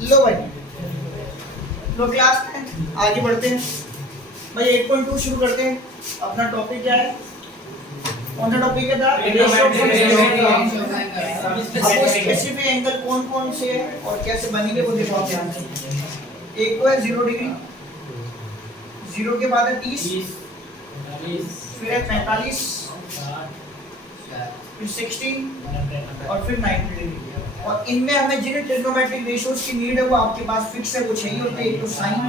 लो भाई, लो क्लास 10 आगे बढ़ते हैं भाई। 8.2 शुरू करते हैं। अपना टॉपिक क्या है? कौन सा टॉपिक है था? आपको स्पेसिफिक एंगल कौन कौन से है और कैसे बनेंगे वो देखो आप ध्यान से। एक तो है 0 डिग्री, 0 के बाद है 30, फिर है 45, फिर 60 और फिर 90 डिग्री। और इनमें हमें जिन ट्रिग्नोमेट्रिक रेशियोज की नीड है वो आपके पास फिक्स है, वो चाहिए होते हैं। एक तो साइन,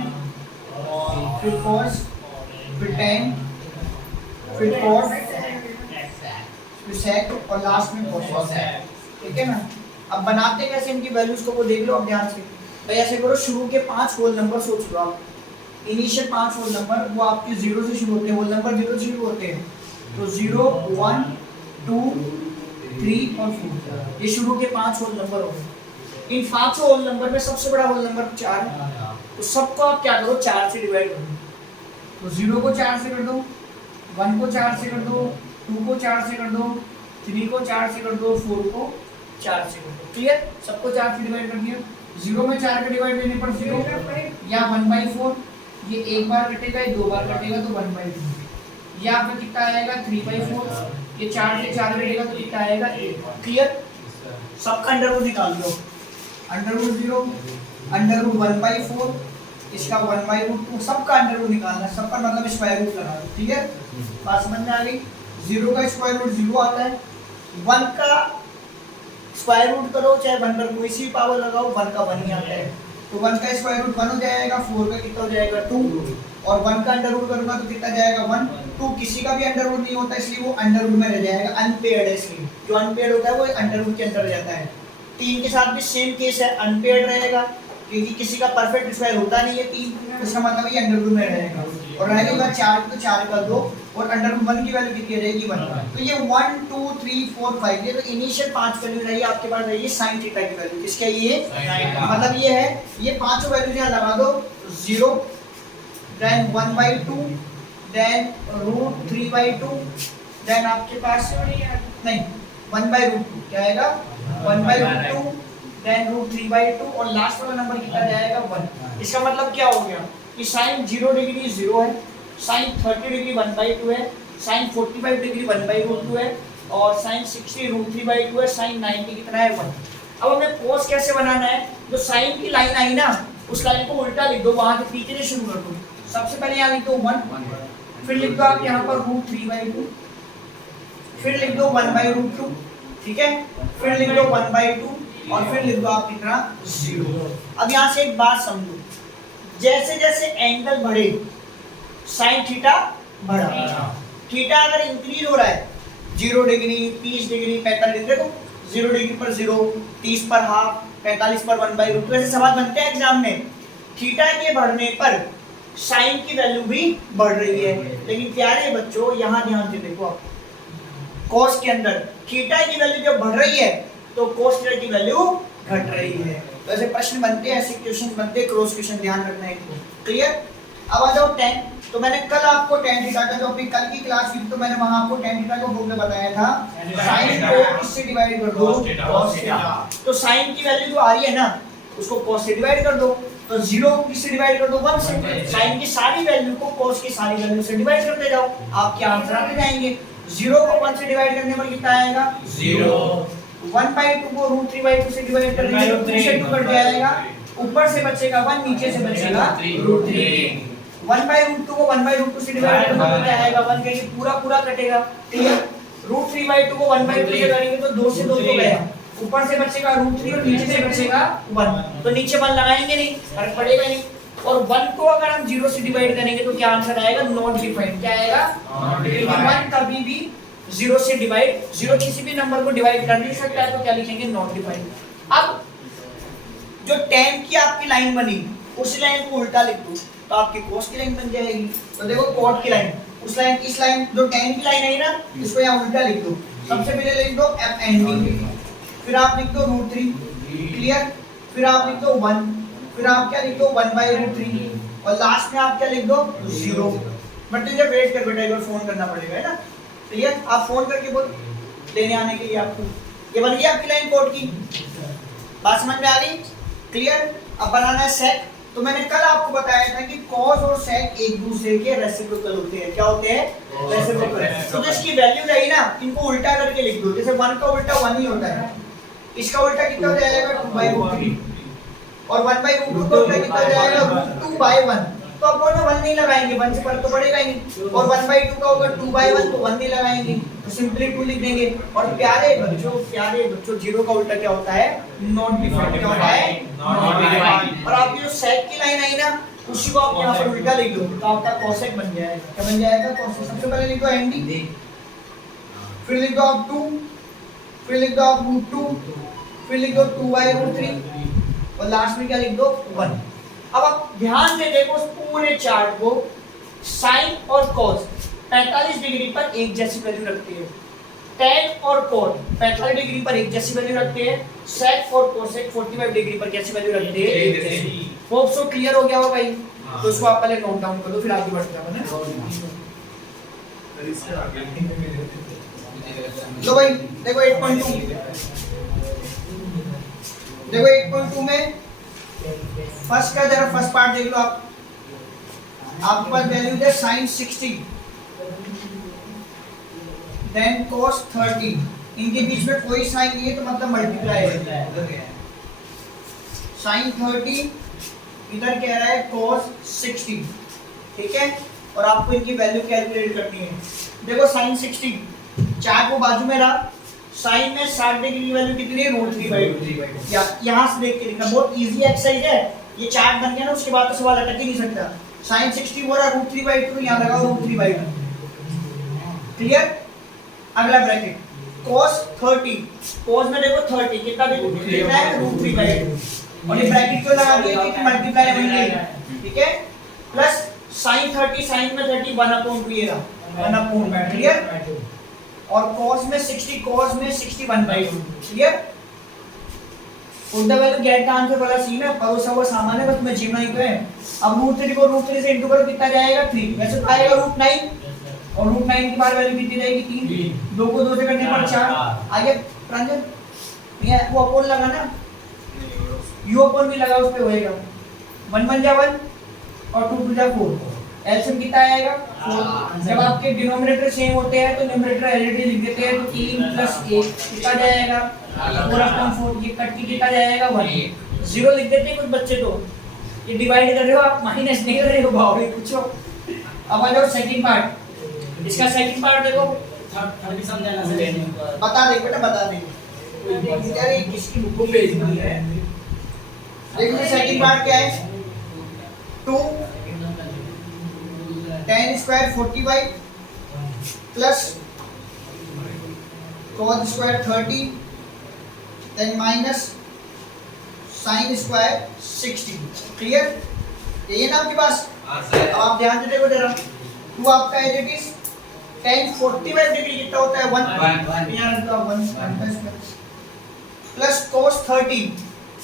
फिर कॉस, फिर टेन, फिर कॉट, फिर सेक और लास्ट में कॉस। ठीक है ना? अब बनाते कैसे इनकी वैल्यूज को वो देख लो अब ध्यान से। तो ऐसे करो, शुरू के 5 होल नंबर सोच लो आप। इनिशियल 5 होल नंबर वो आपके 0 से शुरू होते हैं, होल नंबर 0 से शुरू होते हैं। तो 0 1 2 3 और 4 ये शुरू के 5 होल नंबर हो गए। इन 5 होल नंबर में सबसे बड़ा होल नंबर 4 है, तो सबको आप क्या करो 4 से डिवाइड कर दो। तो 0 को 4 से कर दो, 1 को 4 से कर दो, 2 को 4 से कर दो, 3 को 4 से कर दो, 4 को 4 से कर दो। क्लियर? सबको 4 से डिवाइड कर दिया। 0 में 4 का डिवाइड देने पर 0 या 1/4, ये एक बार कटेगा, ये दो बार कटेगा तो 1/2। या आपका कितना आएगा 3/4, ये 4 से 4 कटेगा तो कितना आएगा 1। क्लियर? सबका अंडर रूट निकाल लो। अंडर रूट 0, अंडर रूट 1/4, इसका 1/2, सबका अंडर रूट निकालना है। सबका मतलब स्क्वायर रूट लगा दो। ठीक है? बात समझ में आ गई? 0 का स्क्वायर रूट 0 आता है, 1 का स्क्वायर रूट करो चाहे 1 पर कोई सी पावर लगाओ 1 का 1 ही आता है। तो 1 का स्क्वायर रूट 1 हो जाएगा, 4 का कितना हो जाएगा 2, और 1 का अंडर रूट करूंगा तो कितना जाएगा 1। 2 किसी का भी अंडर रूट नहीं होता इसलिए वो अंडर रूट में रह जाएगा, अनपेयर्ड है इसलिए। जो अनपेयर्ड होता है वो अंडर रूट के अंदर रह जाता है। 3 के साथ भी सेम केस है, अनपेयर्ड रहेगा क्योंकि किसी का परफेक्ट स्क्वायर होता नहीं है 3, इसका मतलब ये अंडर रूट में रहेगा। और रहेगा 4 तो 4 का 2 और अंडर रूट 1 की वैल्यू कितनी रहेगी 1। तो ये 1 2 3 4 5 ये तो इनिशियल 5 वैल्यू रही आपके पास रही है sin थीटा की वैल्यू। किसका ये? मतलब ये है, ये पांचों वैल्यू यहां लगा दो। 0 देन 1/2 देन √3/2 देन आपके पास नहीं 1/√2 क्या आएगा 1/√2 देन √3/2 और लास्ट वाला नंबर कितना जाएगा 1। इसका मतलब क्या हो गया कि sin 0 डिग्री 0 है, sin 30 डिग्री 1/2 है, sin 45 डिग्री 1/√2 है और sin 60 √3/2 है, sin 90 कितना है 1। अब हमें cos कैसे बनाना है? जो sin की लाइन आई ना उस लाइन को उल्टा लिख दो, वहां से पीछे से शुरू कर दो। सबसे पहले यहाँ लिख दो 1, फिर लिख दो आप यहाँ पर √3/2, फिर लिख दो 1/√2, ठीक है, फिर लिख दो 1/2 और फिर लिख दो आप कितना 0। अब यहाँ से एक बात समझो, जैसे जैसे एंगल बढ़े sin थीटा बढ़ा। थीटा अगर इंक्रीज हो रहा है 0 डिग्री 30 डिग्री 45 डिग्री, देखो 0 डिग्री पर 0, 30 पर हाफ, 45 पर 1/√2 ऐसे सवाल बनते हैं एग्जाम में। थीटा के बढ़ने पर साइन की वैल्यू भी बढ़ रही है, लेकिन प्यारे बच्चों यहाँ ध्यान से देखो आप, cos के अंदर थीटा की वैल्यू जब बढ़ रही है तो cos थीटा की वैल्यू घट रही है। तो ऐसे प्रश्न बनते हैं, ऐसे क्वेश्चन बनते हैं, क्रॉस क्वेश्चन ध्यान रखना है इनको। क्लियर? अब आ जाओ 10। तो मैंने कल आपको tan थीटा का जो अपनी कल की क्लास की तो मैंने वहां आपको tan थीटा को फॉर्मूला बताया था, sin को किससे डिवाइड कर दो cos थीटा। तो sin की वैल्यू जो आ रही है ना उसको cos से डिवाइड कर दो, तो 0 को किससे डिवाइड कर दो 1 से। sin की सारी वैल्यू को cos की सारी वैल्यू से डिवाइड करते जाओ, आपके आंसर आते जाएंगे। 0 को 1 से डिवाइड करने पर कितना आएगा 0। 1/2 को √3/2 से डिवाइड कर देंगे तो 3 से 2 कट जाएगा, ऊपर से बचेगा 1 नीचे से बचेगा √3। 1/√2 को 1/√2 से डिवाइड करने पर क्या आएगा 1, कहेंगे पूरा पूरा कटेगा। क्लियर? √3/2 को 1/2 से करेंगे तो 2 से 2 तो गया, ऊपर से बचेगा √3 और नीचे से बचेगा 1, तो नीचे 1 लगाएंगे नहीं, फर्क पड़ेगा नहीं। और 1 को अगर हम 0 से डिवाइड करेंगे तो क्या आंसर आएगा नॉट डिफाइंड। क्या आएगा नॉट डिफाइंड। 1 कभी भी 0 से डिवाइड 0 किसी भी नंबर को डिवाइड कर नहीं सकता है, तो क्या लिखेंगे नॉट डिफाइंड। अब जो tan की आपकी लाइन बनी उस लाइन को उल्टा लिख दो तो आपकी cos की लाइन बन जाएगी। तो देखो cot की लाइन, उस लाइन इस लाइन जो tan की लाइन है ना इसको यहाँ उल्टा लिख दो। सबसे पहले लिख दो FND, फिर आप लिख दो √3। क्लियर? फिर आप लिख दो 1, फिर आप क्या लिख दो 1/√3 और लास्ट में आप क्या लिख दो 0। बट तुझे वेट कर बेटा, एक बार फोन करना पड़ेगा है ना। क्लियर? आप फोन करके बोल लेने आने के लिए आपको। ये बन गई आपकी लाइन कोड की, बात समझ में आ गई? क्लियर? अब बनाना है सेक। तो मैंने कल आपको बताया था कि कॉस और सेक एक दूसरे के रेसिप्रोकल होते हैं। क्या होते हैं? रेसिप्रोकल। तो जो इसकी वैल्यू रही ना, इनको उल्टा करके लिख दो। जैसे 1 का उल्टा 1 ही होता है, इसका उल्टा कितना हो जाएगा? 2/√3। और 1/√2 का उल्टा कितना हो जाएगा? √2/1। तो अपन में 1 नहीं लगाएंगे, 1 से फर्क तो पड़ेगा ही नहीं। और 1/2 का होगा 2/1, तो 1 नहीं लगाएंगे, तो सिंपली 2 लिख देंगे। और प्यारे बच्चों 0 का उल्टा क्या होता है? Not defined. क्या होता है? Not defined. और आपकी जो सेक की लाइन आई ना, उसी को आप यहां पर उल्टा लिख दो, तो आपका कोसेक बन जाएगा। क्या बन जाएगा? कोसेक। सबसे पहले लिख दो एनडी, फिर लिख दो आप 2, फिर लिख दो आप √2, फिर लिख दो 2/√3, और लास्ट में क्या लिख दो? 1। अब आप ध्यान से देखो उस पूरे चार्ट को। साइन और कॉस 45 डिग्री पर एक जैसी वैल्यू रखते हैं। टैन और कोट 45 डिग्री पर एक जैसी वैल्यू रखते हैं। सेक और कोसेक 45 डिग्री पर कैसी वैल्यू रखते हैं? होप सो क्लियर हो गया हो भाई। तो इसको आप पहले नोट डाउन कर दो, फिर आगे बढ़ते हैं। लो भाई देखो 8.2, देखो 8.2 में फर्स्ट का जरा फर्स्ट पार्ट देख लो आप। आपके पास वैल्यू है sin 60, देन cos 30। इनके बीच में कोई साइन नहीं है, तो मतलब मल्टीप्लाई है। sin 30 इधर कह रहा है cos 60, ठीक है? और आपको इनकी वैल्यू कैलकुलेट करनी है। देखो sin 60 चार्ट को बाजू में रहा, साइन में 60 डिग्री की वैल्यू कितनी है? √3/2। यहाँ से देख के लिखना, बहुत इजी एक्सरसाइज है। ये चार्ट बन गया ना, उसके बाद तो सवाल अटक ही नहीं सकता। sin 60 हो रहा √3/2, यहाँ लगाओ √3/2। क्लियर? अगला ब्रैकेट cos 30, cos में देखो 30 कितना है? √3/2। और ये ब्रैकेट क्यों लगा दिया? क्योंकि मल्टीप्लाई होंगे, ठीक है? प्लस sin 30, sin में 30 1/2 ये रहा 1/2। क्लियर? और cos में 60, cos में 61/2। क्लियर? उल्टा वैल्यू गेट का आंसर वाला सीन है, परोसा हुआ सामान है, बस मैं जीना ही तो है। अब √3 को √3 से इंटू करो, कितना जाएगा? 3। वैसे तो आएगा √9, और √9 की बार वैल्यू कितनी जाएगी? 3। 2 को 2 से करने पर 4 आगे। प्रांजल ये वो अपोन लगा ना, यू अपोन भी लगा, उस पे होएगा 1 1 जा 1 और 2 2 जा 4। एलसीएम कितना आएगा? 4। जब आपके डिनोमिनेटर सेम होते हैं तो न्यूमरेटर एलसीएम लिख देते हैं, तो 3 + 1 कितना जाएगा? 4/4। ये कट के कितना जाएगा? 1। 0 लिख देते हैं कुछ बच्चे, तो ये डिवाइड कर रहे हो आप, माइनस नहीं कर रहे हो। भाव पूछो। अब आ जाओ सेकंड पार्ट। इसका सेकंड पार्ट देखो, थर्ड भी समझाना है, बता दे बेटा, बता दे। यार ये किसकी बुक को पेज में है? देखो सेकंड पार्ट क्या है? 2 tan square 40y plus cos square 30, then minus sin square 60। Clear? ये ना आपके पास? अब आप ध्यान से देखो जरा। 2 आपका as it is tan 45 degree कितना होता है? 1 यहाँ रखता हूँ 1 प्लस cos 30,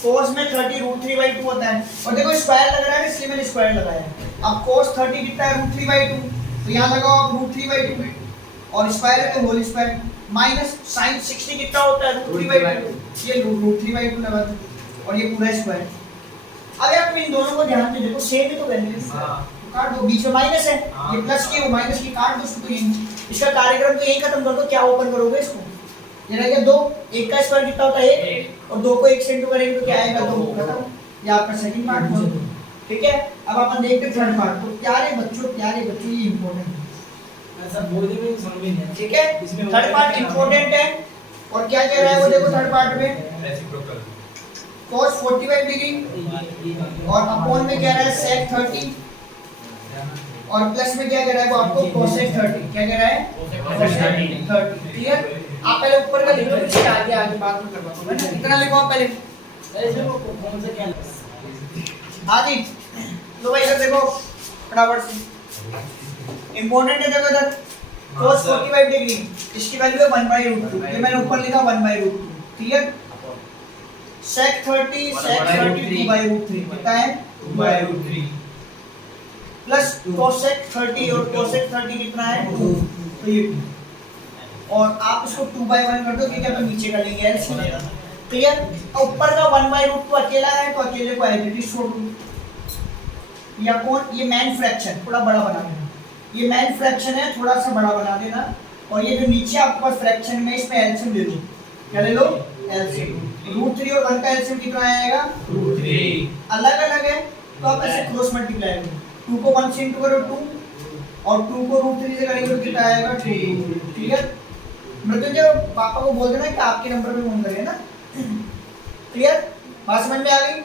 cos में 30 √3/2 होता है। और देखो स्क्वायर लग रहा है, इसलिए मैंने स्क्वायर लगाया है। अब cos 30 कितना है? √3/2, तो यहाँ लगाओ आप √3/2, और स्क्वायर है तो होल स्क्वायर, माइनस sin 60 कितना होता है? √3/2, ये √3/2 लगा दो, और ये पूरा स्क्वायर। अब यार तुम इन दोनों को ध्यान से देखो, सेम ही तो वैल्यू है, काट दो। बीच में माइनस है, ये प्लस की, वो माइनस की, काट दो उसको। तो यही इसका कार्यक्रम तो यही खत्म कर दो। क्या ओपन करोगे इसको? ये रह गया 2, 1 का स्क्वायर कितना होता है? 1, और 2 को 1 से इंटू करेंगे तो क्या आएगा? 2। खत्म। ये आपका सेकंड पार्ट हो, ठीक है? अब अपन देखते हैं थर्ड पार्ट को। प्यारे बच्चों, ये इंपॉर्टेंट है, सब बोल दे में समझ में नहीं, ठीक है? थर्ड पार्ट इंपॉर्टेंट है। और क्या कह रहा है वो देखो थर्ड पार्ट में, रेसिप्रोकल cos 45 डिग्री, और अपोन में कह रहा है sec 30, और प्लस में क्या कह रहा है वो आपको? cosec 30। क्या कह रहा है? cosec 30। क्लियर? आप पहले ऊपर का लिख लो, इसके आगे बात में करवा दूंगा ना। इतना लिखो आप पहले। ऐसे वो कौन सा क्या हाँ जी, लो भाई इधर देखो फटाफट से। इंपॉर्टेंट है, देखो इधर cos 45 डिग्री, इसकी वैल्यू है 1/√2। ये मैंने ऊपर लिखा 1/√2। क्लियर? sec 30 2/√3 कितना है? 2/√3 प्लस cosec 30, और cosec 30 कितना है? 2। तो ये 2, और आप इसको 2/1 कर दो, क्योंकि अपन नीचे का लेंगे एलसीएम। क्लियर। ऊपर का 1/√2 अकेला है तो अकेले को एज इट इज छोड़ दूं। या कौन, ये मैन फ्रैक्शन थोड़ा बड़ा बना देना, ये मैन फ्रैक्शन है थोड़ा सा बड़ा बना देना, और ये जो नीचे आपके पास फ्रैक्शन में इसमें एलसीएम ले लो, क्या ले लो, एलसीएम। √3 और 1 का एलसीएम कितना आएगा, √3। अलग अलग है तो आप ऐसे क्रॉस मल्टीप्लाई करो, 2 को 1 से इंटू करो 2, और 2 को √3 से करेंगे तो कितना आएगा 2। क्लियर। मृत्युंजय पापा को बोल देना कि आपके नंबर पे फोन करें ना। क्लियर, बात समझ में आ गई।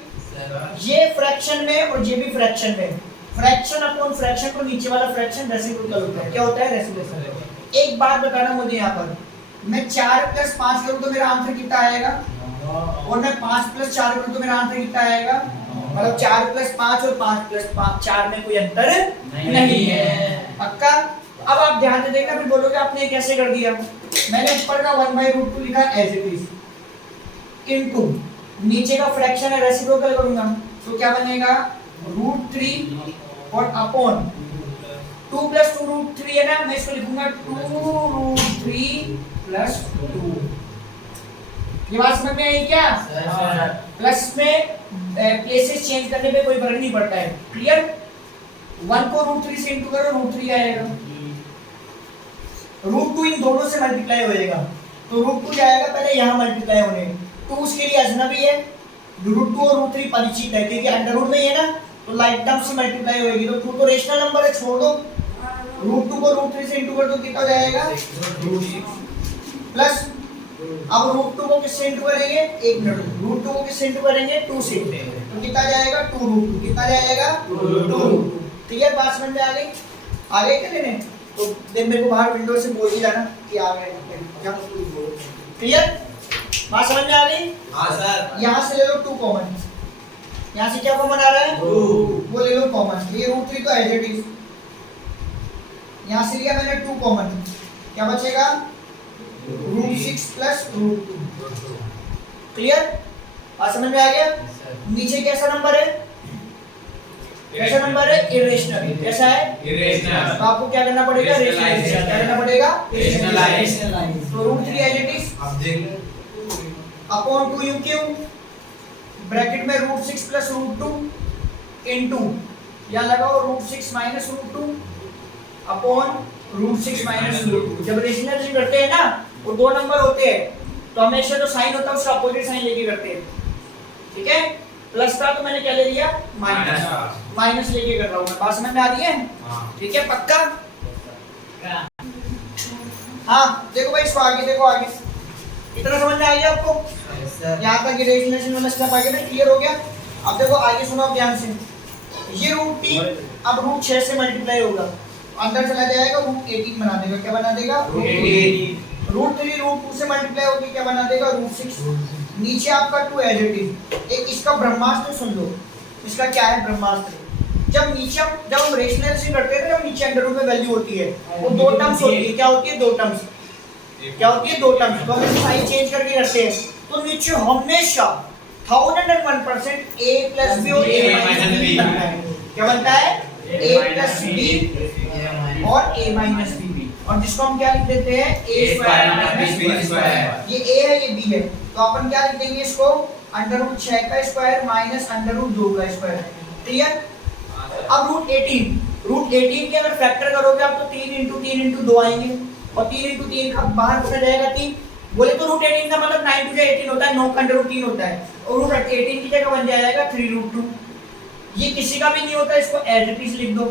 ये फ्रैक्शन में और ये भी फ्रैक्शन में, फ्रैक्शन अपॉन फ्रैक्शन को नीचे वाला फ्रैक्शन रेसिप्रोकल होता है। क्या होता है, रेसिप्रोकल। एक बात बताना मुझे यहाँ पर, मैं 4 + 5 करूँ तो मेरा आंसर कितना आएगा, और मैं 5 + 4 करूँ तो मेरा आंसर कितना आएगा, मतलब 4 + 5 और 5 + 5 4 में कोई अंतर नहीं है। पक्का। अब आप ध्यान से देखना, फिर बोलोगे आपने कैसे कर दिया। मैंने ऊपर का 1/√2 लिखा एज इट इज, इनटू नीचे का फ्रैक्शन है रेसिप्रोकल करूंगा तो क्या बनेगा, √3 और अपॉन 2 + 2 √3 है ना, मैं इसको लिखूंगा 2√3 + 2। ये बात समझ में आई क्या? प्लस में प्लेसेस चेंज करने पे कोई फर्क नहीं पड़ता है। क्लियर। 1 को √3 से इंटू करो, √3 आएगा, √2 इन दोनों से मल्टीप्लाई होएगा तो √2 जाएगा पहले यहाँ मल्टीप्लाई होने, 2 उसके लिए अजनबी है, √2 और √3 परिचित है क्योंकि अंडर रूट में ही है ना, तो लाइक टर्म से मल्टीप्लाई होएगी, तो 2 तो रेशनल नंबर है, छोड़ दो, √2 को √3 से इंटू कर दो, कितना हो जाएगा, प्लस अब √2 को किससे इंटू करेंगे, एक मिनट, √2 को किससे इंटू करेंगे, 2 से, तो कितना जाएगा 2√2, कितना जाएगा 2√2। ठीक है, बात समझ में आ गई। आगे क्या लेने, तो देख मेरे को बाहर विंडो से बोल ही जाना कि आ गए। क्लियर, बात समझ में आ गई। हाँ सर। यहाँ से ले लो 2 कॉमन, यहाँ से क्या कॉमन आ रहा है, 2, वो ले लो कॉमन, ये √3 तो एज इट इज, यहाँ से लिया मैंने 2 कॉमन, क्या बचेगा, √6 + √2। क्लियर, बात समझ में आ गया। नीचे कैसा नंबर है, कैसा नंबर है, इरेशनल। कैसा है, इरेशनल। तो आपको क्या करना पड़ेगा, रेशनलाइज। क्या करना पड़ेगा, रेशनलाइज। तो √3 एज इट इज अब देख अपॉन 2u³ ब्रैकेट में √6 + √2 इनटू, या लगाओ √6 - √2 अपॉन √6 - √2। जब रेशनलाइज करते हैं ना, वो 2 नंबर होते हैं तो हमेशा जो साइन होता है उसका अपोजिट साइन लेके करते हैं। ठीक है, प्लस था तो मैंने क्या ले लिया, माइनस लेके कर रहा हूं मैं। बात समझ में आ रही है। ठीक है, पक्का। हाँ देखो भाई, इसको आगे देखो, आगे इतना समझ में आ गया आपको, यहाँ तक रेशनलाइजेशन वाला स्टेप आगे में क्लियर हो गया। अब देखो आगे सुनो ध्यान से, ये √3 अब √6 से मल्टीप्लाई होगा, अंदर चला जाएगा, √18 बना देगा। क्या बना देगा, √18। √3 √2 से मल्टीप्लाई होकर क्या बना देगा, √6। नीचे आपका 2 एज इट इज। एक इसका ब्रह्मास्त्र सुन लो, इसका क्या है ब्रह्मास्त्र। जब हम रेशनलाइजेशन करते हैं तो नीचे अंडर रूट में वैल्यू होती है, वो 2 टर्म्स होती है। क्या होती है, 2 टर्म्स। क्या होती है, 2 टर्म्स। तो हम साइन चेंज करके रखते हैं तो नीचे हमेशा 1001% a + b और a - b बनता है। क्या बनता है, a + b और a - b, और जिसको हम क्या लिख देते हैं, a² - b²। ये a है, ये b है, तो अपन क्या लिख देंगे इसको, √6 का स्क्वायर माइनस √2 का स्क्वायर। क्लियर। अब √18 के अगर फैक्टर करोगे आप तो 3 × 3 × 2 आएंगे, और 3 × 3 का बाहर कितना जाएगा, 3। बोले तो √18 का मतलब 9 × 18 होता है, 9 का √3 होता है, और √18 की जगह बन जाएगा 3√2। ये किसी का भी नहीं होता, इसको एज इट इज लिख दो,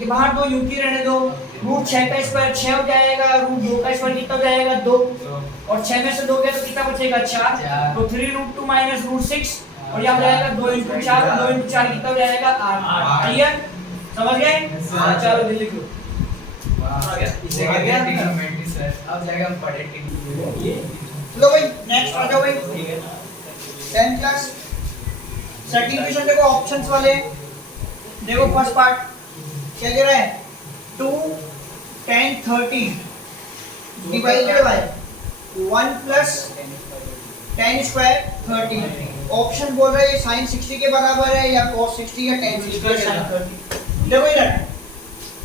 ये बाहर 2 u³ रहने दो। √6 का स्क्वायर 6 हो जाएगा, √2 का स्क्वायर कितना हो जाएगा, 2, और 6 में से 2 गया तो कितना बचेगा, 4। तो 3√2 - √6, और यहाँ जाएगा 2 × 4, 2 × 4 कितना हो जाएगा, 8। क्लियर, समझ गए। चलो लिख लो। इसे क्या कहते हैं सर, अब जाएगा पढ़े। लो भाई नेक्स्ट आ जाओ भाई, 10th क्लास सेकंड क्वेश्चन देखो, ऑप्शंस वाले देखो। फर्स्ट पार्ट क्या कह रहा है, 2 10 30 डिवाइडेड बाय 1 + 10² 30। ऑप्शन बोल रहा है ये sin 60 के बराबर है या cos 60 या tan 60 या sin 30। देखो इधर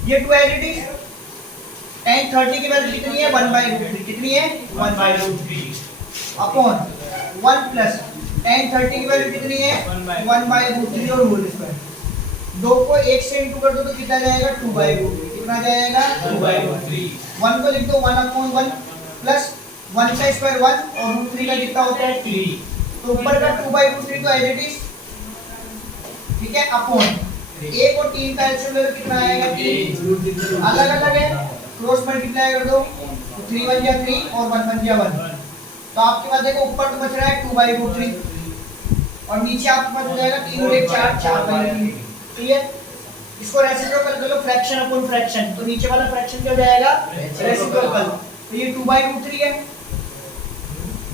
ये 2 एज इट इज, tan 30 की वैल्यू कितनी है, 1/√3। कितनी है, 1/√3 अपॉन 1 प्लस tan 30 की वैल्यू कितनी है 1/√3 और होल स्क्वायर। 2 को 1 से इंटू कर दो तो कितना जाएगा 2/√3। कितना जाएगा 2/√3। 1 को लिख दो 1/1 प्लस 1 का स्क्वायर 1 और √3 का कितना होता है 3। तो ऊपर का 2/√3 तो एज इट इज, ठीक है, अपॉन 1 और 3 का एलसीएम ले लो कितना आएगा 3। अलग अलग है, क्रॉस मल्टीप्लाई कर दो तो 3 1 या 3 और 1 1 या 1। तो आपके पास देखो ऊपर तो बच रहा है 2/√3 और नीचे आपके पास हो जाएगा 3 और 1 4 4/3। ठीक है, इसको रेसिप्रोकल कर लो फ्रैक्शन अपॉन फ्रैक्शन, तो नीचे वाला फ्रैक्शन क्या हो जाएगा रेसिप्रोकल। तो ये 2/√3 है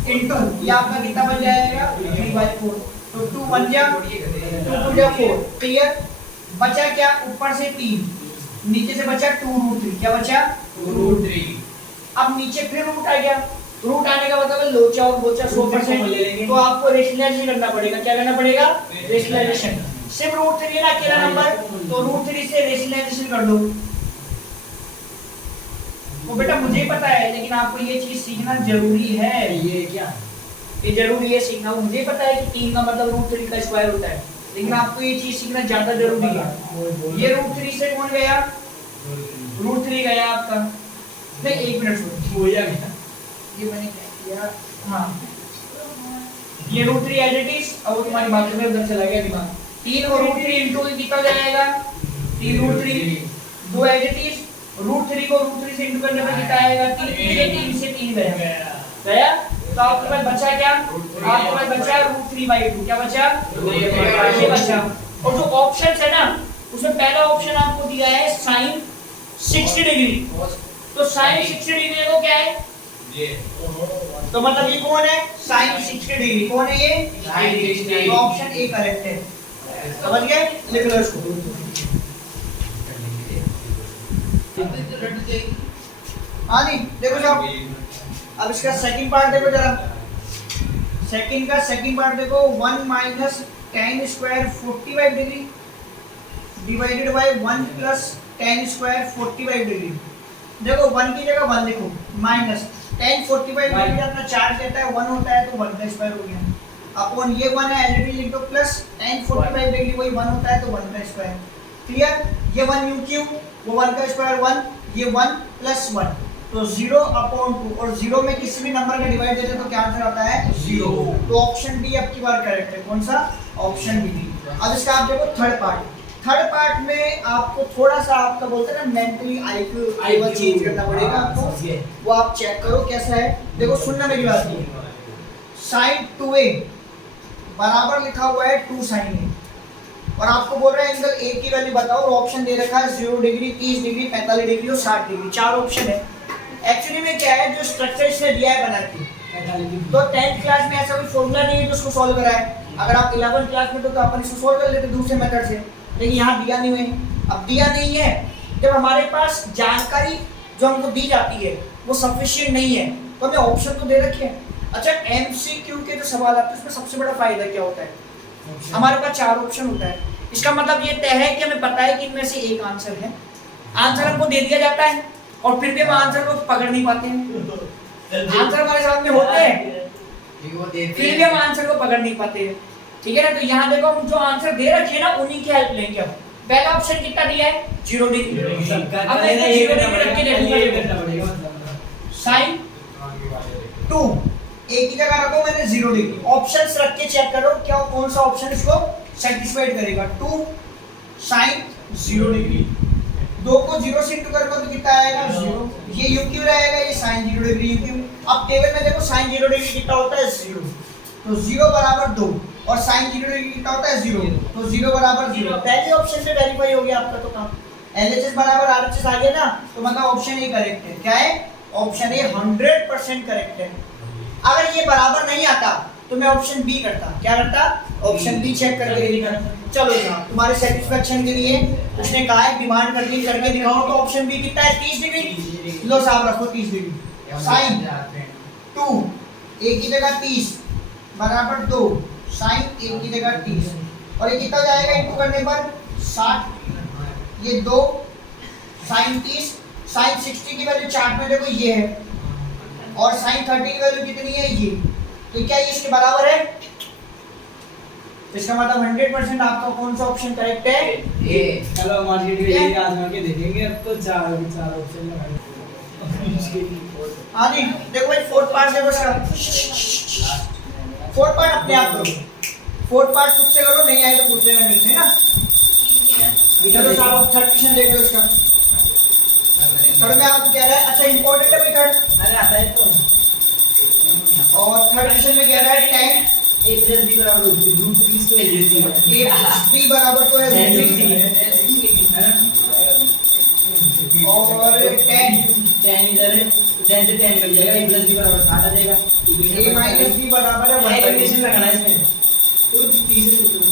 इनटू ये आपका कितना बन जाएगा 3/4। तो 2 1 जा 2 2 जा 4। क्लियर, बचा क्या ऊपर से 3 नीचे से बचा 2√3। क्या बचा 2√3। अब नीचे फिर रूट आ गया, रूट आने का मतलब है लोचा और बोचा 100%। तो आपको रेशनलाइजेशन करना पड़ेगा। क्या करना पड़ेगा रेशनलाइजेशन। सिर्फ √3 है ना अकेला नंबर, तो √3 से रेशनलाइजेशन कर दो। तो बेटा मुझे पता है लेकिन आपको ये चीज सीखना जरूरी है। ये क्या ये जरूरी है सीखना। मुझे पता है कि 3 का मतलब √3 का स्क्वायर होता है, लेकिन आपको ये चीज सीखना ज्यादा जरूरी है। ये √3 से कौन गया √3 गया आपका। नहीं 1 मिनट छोड़ो, हो जाएगा। ये मैंने क्या किया, हाँ ये √3 एज इट इज। अब वो तुम्हारी बात में उधर चला गया दिमाग। 3 और √3 इनटू कितना जाएगा 3 √3 2 एज इट इज। √3 को √3 से इनटू करने पर कितना आएगा 3 से 3 गया। तो आपके पास बचा क्या, आपके पास बचा √3/2। क्या बचा ये बचा। और जो ऑप्शंस है ना उसमें पहला ऑप्शन आपको दिया है sin 60 डिग्री। तो sin 60 डिग्री को क्या है ये तो मतलब ये कौन है sin 60 डिग्री। कौन है ये sin 60। तो ऑप्शन ए करेक्ट है। समझ गए, लिख लो इसको। हाँ जी देखो साहब, अब इसका सेकंड पार्ट देखो जरा। सेकंड का सेकंड पार्ट देखो 1 minus tan square 45 degree divided by 1 plus tan square 45 degree. देखो 1 की जगह 1 लिखो माइनस tan 45 डिग्री अपना चार्ज देता है 1 होता है तो 1 का स्क्वायर हो गया अपॉन ये 1 है एलईडी लिख दो प्लस tan 45 डिग्री वही 1 होता है तो 1 का स्क्वायर। क्लियर, ये 1 न्यू क्यू वो 1 का स्क्वायर 1, ये 1 प्लस 1 तो 0 अपॉन 2 और 0 में किसी भी नंबर का डिवाइड देते तो क्या आंसर आता है 0। तो ऑप्शन डी अब की बार करेक्ट है। कौन सा ऑप्शन डी। अब इसका आप देखो थर्ड पार्ट। थर्ड पार्ट में आपको थोड़ा सा आपका बोलते हैं ना मेंटली आईक्यू चेंज करना पड़ेगा आपको। वो आप चेक करो कैसा है। देखो सुनना मेरी बात, sin 2a बराबर लिखा हुआ है 2 sin a और आपको बोल रहा है एंगल ए की वैल्यू बताओ और ऑप्शन दे रखा है 0 डिग्री 30 डिग्री 45 डिग्री और 60 डिग्री। 4 ऑप्शन है। एक्चुअली में क्या है जो स्ट्रक्चर इसने दिया है बना के, तो 10th क्लास में ऐसा कोई फॉर्मूला नहीं है जो उसको सॉल्व कराए। अगर आप 11th क्लास में तो अपन इसको सॉल्व कर लेते दूसरे मेथड से, लेकिन यहाँ दिया नहीं है। अब दिया नहीं है जब हमारे पास जानकारी जो हमको दी जाती है वो सफिशिएंट नहीं है तो हमें ऑप्शन तो दे रखे हैं। अच्छा एमसीक्यू के जो सवाल आते हैं उसमें सबसे बड़ा फायदा क्या होता है, हमारे पास 4 ऑप्शन होता है। इसका मतलब ये तय है कि हमें पता है कि इनमें से एक आंसर है। आंसर हमको दे दिया जाता है और फिर भी हम आंसर को पकड़ नहीं पाते हैं। आंसर हमारे सामने होते हैं फिर भी हम आंसर को पकड़ नहीं पाते हैं। ठीक है ना, तो यहाँ देखो हम जो आंसर दे रखे हैं ना उन्हीं की हेल्प लेंगे हम। पहला ऑप्शन कितना दिया है 0 डिग्री। अब मैं 0 डिग्री रख के देखूंगा sin 2 एक ही जगह रखो मैंने 0 डिग्री। ऑप्शंस रख के चेक करो क्या कौन सा ऑप्शन इसको सेटिस्फाइड करेगा। 2 sin 0 डिग्री 2 को 0 से इंटू करोगे तो कितना आएगा 0। ये u क्यों रहेगा, ये sin 0 डिग्री u क्यों। अब टेबल में देखो sin 0 डिग्री कितना होता है 0, तो 0 बराबर 2 और sin 0 डिग्री कितना होता है 0, तो 0 बराबर 0। पहले ऑप्शन से वेरीफाई हो गया आपका तो काम। LHS बराबर RHS आ गया ना, तो मतलब ऑप्शन ए करेक्ट है। क्या है ऑप्शन ए 100% करेक्ट है। अगर ये बराबर नहीं आता तो मैं ऑप्शन बी करता। क्या करता ऑप्शन बी चेक करके देखा। चलो यहाँ तुम्हारे सेटिस्फेक्शन के लिए उसने कहा है डिमांड करके दिखाओ तो ऑप्शन बी कितना है 30 डिग्री। लो साहब रखो 30 डिग्री। sin 2 एक की जगह 30 बराबर 2 sin एक की जगह 30 और ये कितना जाएगा इनटू करने पर 60। ये 2 sin 30 sin 60 की वैल्यू चार्ट में देखो ये है और sin 30 की वैल्यू कितनी है ये, तो क्या ये इसके बराबर है? तो इसका मतलब 100% आपका कौन सा ऑप्शन करेक्ट है? ए। चलो मार्केट में ये आजमा के देखेंगे, अब तो चार ऑप्शन लगाए। हाँ जी, देखो भाई फोर्थ पार्ट देखो इसका। फोर्थ पार्ट अपने आप करो, फोर्थ पार्ट खुद से करो, नहीं आए तो पूछ लेना मेरे से ना। चलो साहब अब थर्ड क्वेश्चन देख लो इसका। थर्ड में आपको कह रहा है, अच्छा इंपॉर्टेंट है भाई थर्ड, अरे आता है तो और थर्ड क्वेश्चन में कह रहा है tan a प्लस b बराबर रूट 3 तो a b बराबर तो है रूट 3 और tan tan इधर है, tan से tan कट जाएगा, a प्लस b बराबर 7 आ जाएगा। a माइनस b बराबर है 1 इक्वेशन लगाना है इसमें, तो तीसरे सूत्र में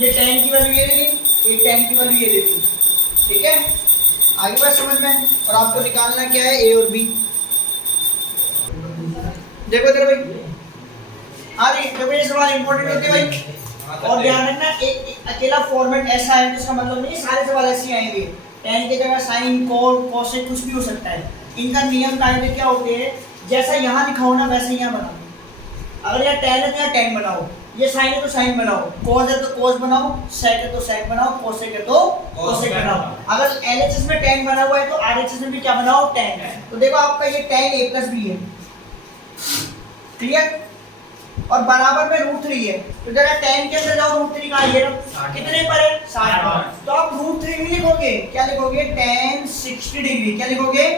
ये tan की वैल्यू ये देगी, ये tan की वैल्यू ये देगी, ठीक है। आगे बात समझ में, और आपको निकालना क्या है, a और b। देखो इधर भाई, अरे देखो ये सवाल इंपॉर्टेंट होते हैं भाई, और ध्यान रखना एक अकेला फॉर्मेट ऐसा है तो इसका मतलब नहीं सारे सवाल ऐसे ही आएंगे। tan की जगह sin cos cosec कुछ भी हो सकता है। इनका नियम कायदे क्या होते हैं, जैसा यहाँ लिखा हो ना वैसे यहाँ बनाओ। अगर यहाँ tan है तो यहाँ tan बनाओ, ये sin है तो sin बनाओ, cos है तो cos बनाओ, sec है तो sec बनाओ, cosec है तो cosec बनाओ। अगर LHS में tan बना हुआ है तो RHS में भी क्या बनाओ, tan। तो देखो आपका ये tan a प्लस b है, क्लियर, और बराबर में रूट 3 है। तो जरा tan के अंदर जाओ, रूट 3 का ये कितने पर है, 60 पर। तो आप रूट 3 भी लिखोगे, क्या लिखोगे, tan 60 डिग्री, क्या लिखोगे,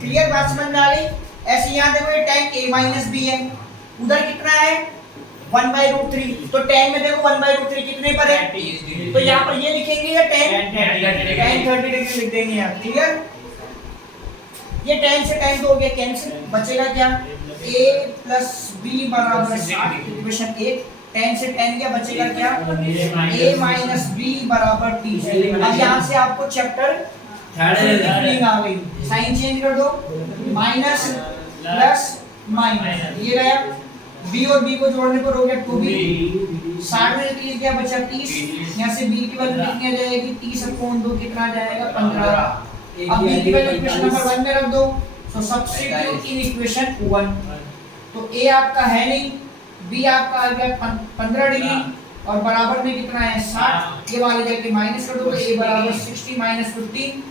क्लियर, बात समझ में आ गई। ऐसे यहाँ देखो ये tan a माइनस b है, उधर कितना है 1/√3, तो tan में देखो 1/√3 कितने पर है, तो यहाँ पर ये लिखेंगे या tan 30 डिग्री लिख देंगे यहाँ, क्लियर। ये tan से tan तो हो गया कैंसिल, बचेगा क्या, a प्लस b बराबर 60, इक्वेशन 1। tan से tan क्या बचेगा, क्या a माइनस b बराबर 30। अब यहाँ से आपको चैप्टर थर्ड आ गई, साइन चेंज कर दो, माइनस प्लस माइनस, ये गया b और b को जोड़ने पर हो गया 2b, 60 में 30 क्या बचा 30, यहाँ से b की वैल्यू कितनी आ जाएगी, 30/2 कितना आ जाएगा 15। अब b की वैल्यू इक्वेशन नंबर 1 में रख दो, सो सब्स्टिट्यूट इन इक्वेशन 1। तो a आपका है नहीं, b आपका आ गया 15 डिग्री और बराबर में कितना है 60, ये वाले जाके माइनस कर दो, a बराबर 60 माइनस 15,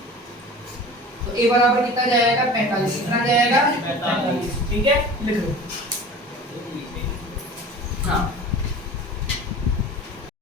तो a बराबर कितना जाएगा 45, कितना जाएगा 45, ठीक है, लिख लो। हाँ